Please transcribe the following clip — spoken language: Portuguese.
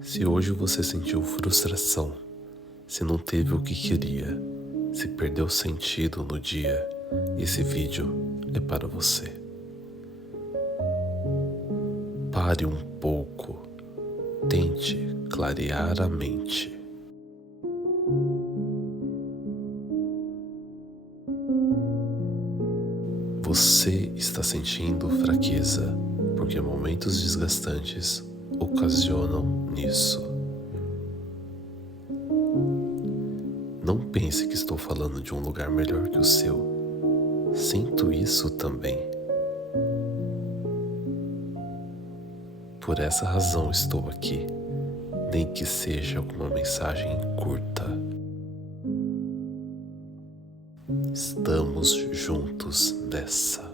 Se hoje você sentiu frustração, se não teve o que queria, se perdeu sentido no dia, esse vídeo é para você. Pare um pouco, tente clarear a mente. Você está sentindo fraqueza porque momentos desgastantes ocasionam nisso. Não pense que estou falando de um lugar melhor que o seu. Sinto isso também. Por essa razão estou aqui, nem que seja uma mensagem curta. Estamos juntos nessa.